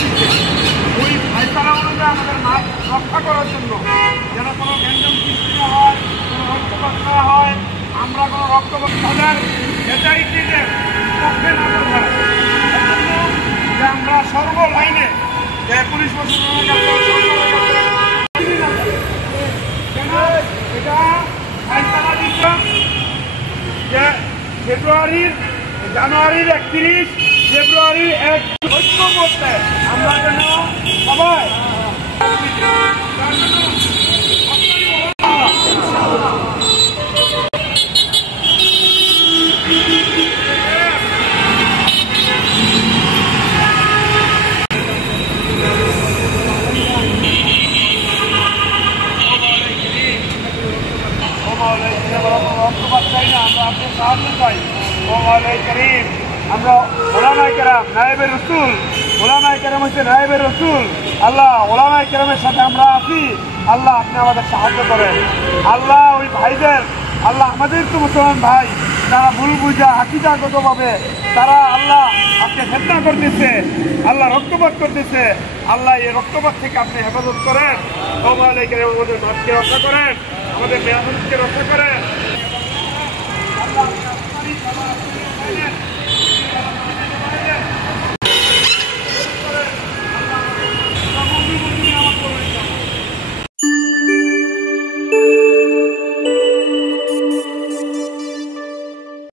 দিচ্ছে, ওই ফাইসালা অনুযায়ী আমাদের মাছ রক্ষা করার জন্য যেন কোনো গ্যাঞ্জাম সৃষ্টি না হয়, কোনো রক্তপাত না হয়, আমরা কোনো রক্তপাত তাদের এটাইটিদের পক্ষে না করতে হয়, যে আমরা সর্বলাইনে যে পুলিশ প্রশাসনের কাছে সরকারের কাছে কেন এটা ফাইসালা দিচ্ছে যে জানুয়ারির 31, ফেব্রুয়ারির 1 ঐক্য করতে আমরা যেন সবাই রক্তপাত চাই না, আমরা আপনার সাহায্য চাই। আমরা ওলামায়ে কেরাম নায়েবে রসুল, ওলামায়ে কেরাম হচ্ছে নায়েবে রসুল। আল্লাহ ওলামায়ে কেরামের সাথে আমরা আছি, আল্লাহ আপনি আমাদের সাহায্য করেন। আল্লাহ ওই ভাইদের, আল্লাহ আমাদের তো মুসলমান ভাই, তারা ভুল বুঝা আকিদাগতভাবে তারা আল্লাহ আপনি ফিতনা করতেছে, আল্লাহ রক্তপাত করতেছে। আল্লাহ এই রক্তপাত থেকে আপনি হেফাজত করেন। ওলামায়ে কেরাম আমাদের মাঠকে রক্ষা করেন, আমাদের মেয়াদকে রক্ষা করেন। আল্লাহ